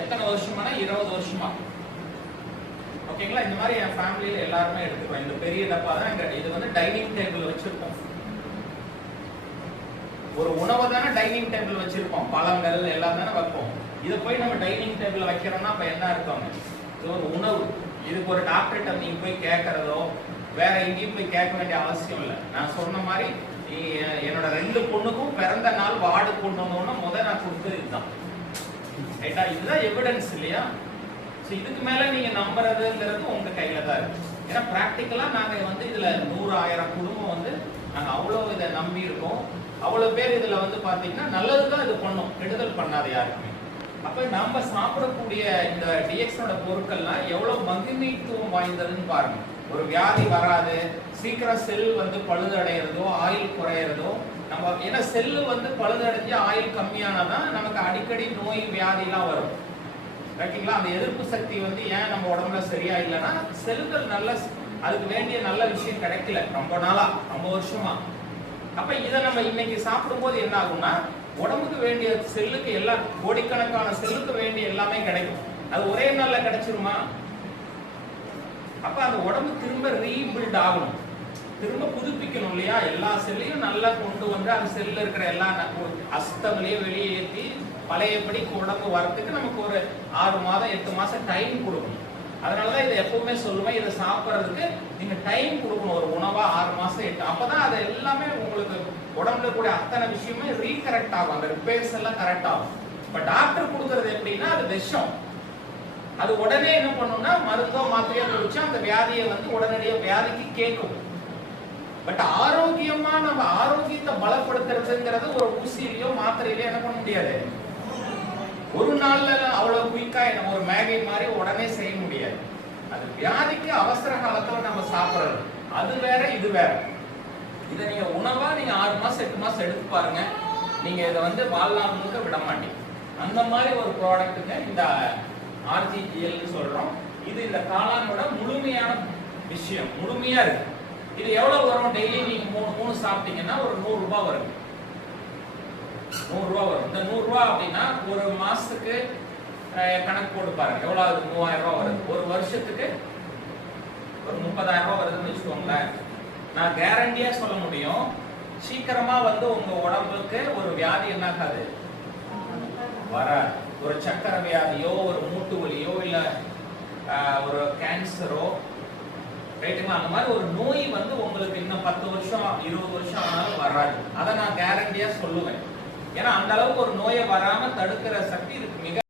எத்தனை வருஷமானா இருபது வருஷமா? ஓகேங்களா? இந்த மாதிரி என் ஃபேமிலியில எல்லாருமே எடுத்துக்கிறோம் இந்த பெரிய டப்பா தான் எங்க இது வந்து டைனிங் டேபிள் வச்சிருப்போம். ஒரு உணவை தானே டைனிங் டேபிள் வச்சிருப்போம். பழங்கள் எல்லாம் தானே வைப்போம். இதை போய் நம்ம டைனிங் டேபிள் வைக்கிறோம்னா அப்ப என்ன அர்த்தம்? இது ஒரு உணவு. இதுக்கு ஒரு டாக்டர்கிட்ட நீங்க போய் கேட்கறதோ வேற எங்கேயும் போய் கேட்க வேண்டிய அவசியம் இல்லை. நான் சொன்ன மாதிரி என்னோட ரெண்டு பொண்ணுக்கும் பிறந்த நாள் வார்டு கொண்டு வந்தோம்னா முதல் ரைட்டா இதுதான் எவிடன்ஸ் இல்லையா? ஸோ இதுக்கு மேலே நீங்கள் நம்புறதுங்கிறது உங்க கையில் தான் இருக்கு. ஏன்னா ப்ராக்டிக்கலாக நாங்கள் வந்து இதில் நூறு ஆயிரம் குடும்பம் வந்து நாங்கள் அவ்வளோ இதை நம்பி இருக்கோம். அவ்வளோ பேர் இதில் வந்து பார்த்தீங்கன்னா நல்லது தான் இது பண்ணும். கெடுதல் பண்ணாது யாருக்குமே. அப்போ நம்ம சாப்பிடக்கூடிய இந்த டிஎக்ஸோட பொருட்கள்லாம் எவ்வளோ மகிமைத்துவம் வாய்ந்ததுன்னு பாருங்கள் ஒரு வியாதி வராது. சீக்கிரம் செல் வந்து பழுதடைகிறதோ ஆயில் குறையிறதோ நம்ம ஏன்னா செல்லு வந்து பழுதடைஞ்சு ஆயில் கம்மியானதான் நமக்கு அடிக்கடி நோய் வியாதிலாம் வரும். ரைட்டுங்களா அந்த எதிர்ப்பு சக்தி வந்து ஏன் நம்ம உடம்புல சரியா இல்லைன்னா செல்கள் நல்ல அதுக்கு வேண்டிய நல்ல விஷயம் கிடைக்கல. ரொம்ப நாளா ரொம்ப வருஷமா. அப்ப இதை நம்ம இன்னைக்கு சாப்பிடும்போது என்ன ஆகும்னா உடம்புக்கு வேண்டிய செல்லுக்கு எல்லாம் கோடிக்கணக்கான செல்லுக்கு வேண்டிய எல்லாமே கிடைக்கும். அது ஒரே நாள்ல கிடைச்சிருமா? அப்ப அந்த உடம்பு திரும்ப ரீபில்ட் ஆகணும். திரும்ப புதுப்பிக்கணும் இல்லையா? எல்லா செல்லையும் நல்லா கொண்டு வந்து அந்த செல்ல இருக்கிற எல்லா அஸ்தங்களையும் வெளியே ஏற்றி பழையபடி உடம்பு வரத்துக்கு நமக்கு ஒரு ஆறு மாதம் எட்டு மாதம் டைம் கொடுக்கணும். அதனாலதான் இதை எப்பவுமே சொல்லுவேன் இதை சாப்பிட்றதுக்கு நீங்க டைம் கொடுக்கணும். ஒரு உணவா ஆறு மாசம் எட்டு அப்பதான் அது எல்லாமே உங்களுக்கு உடம்புல கூடிய அத்தனை விஷயமே ரீகரெக்ட் ஆகும். அந்த ரிப்பேர்ஸ் எல்லாம் கரெக்ட் ஆகும். இப்ப டாக்டர் கொடுக்கறது எப்படின்னா அது விஷம். அது உடனே என்ன பண்ணும்னா மருத்துவ மாத்திரையோ குடிச்சா அந்த வியாதியை வந்து உடனடியாக வியாதிக்கு கேட்கும். பட் ஆரோக்கியமா நம்ம ஆரோக்கியத்தை பலப்படுத்துறதுங்கிறது ஒரு ஊசியிலயோ மாத்திரையிலயோ என்ன பண்ண முடியாது. ஒரு நாள்ல அவ்வளவு குயிக்கா நம்ம ஒரு மேகை மாதிரி உடனே செய்ய முடியாது. அது வியாதிக்கு அவசர காலத்துல நம்ம சாப்பிடுறது. அது வேற இது வேற. இதை நீங்க உணவா நீங்க ஆறு மாசம் எட்டு மாசம் எடுத்து பாருங்க. நீங்க இதை வந்து வாழ்நாள் முழுக்க விட மாட்டீங்க. அந்த மாதிரி ஒரு ப்ராடக்ட்டுங்க இந்த ஆர்ஜிஜிஎல்னு சொல்றோம். இது இந்த காளானோட முழுமையான விஷயம் முழுமையா இருக்கு. இது எவ்வளவு வரும் டெய்லி நீங்க மூணு மூணு சாப்பிட்டீங்கன்னா ஒரு நூறு ரூபாய் வரும். நூறு ரூபாய் வரும். இந்த நூறு ரூபாய் அப்படின்னா ஒரு மாசத்துக்கு கணக்கு போட்டு பாருங்க. எவ்வளவு ஆகுது மூவாயிரம் ரூபாய் வருது. ஒரு வருஷத்துக்கு ஒரு முப்பதாயிரம் ரூபாய் வருதுன்னு வச்சுக்கோங்களேன். நான் கேரண்டியா சொல்ல முடியும். சீக்கிரமா வந்து உங்க உடம்புக்கு ஒரு வியாதி என்னாகாது? வர வராது. ஒரு சக்கர வியாதியோ ஒரு மூட்டு வலியோ இல்ல ஆஹ், ஒரு கேன்சரோ ரைட்டுங்களா அந்த மாதிரி ஒரு நோய் வந்து உங்களுக்கு இன்னும் பத்து வருஷம் இருபது வருஷம் ஆனாலும் வராது. அதை நான் கேரண்டியா சொல்லுவேன். ஏன்னா அந்த அளவுக்கு ஒரு நோயை வராம தடுக்கிற சக்தி இதுக்கு மிக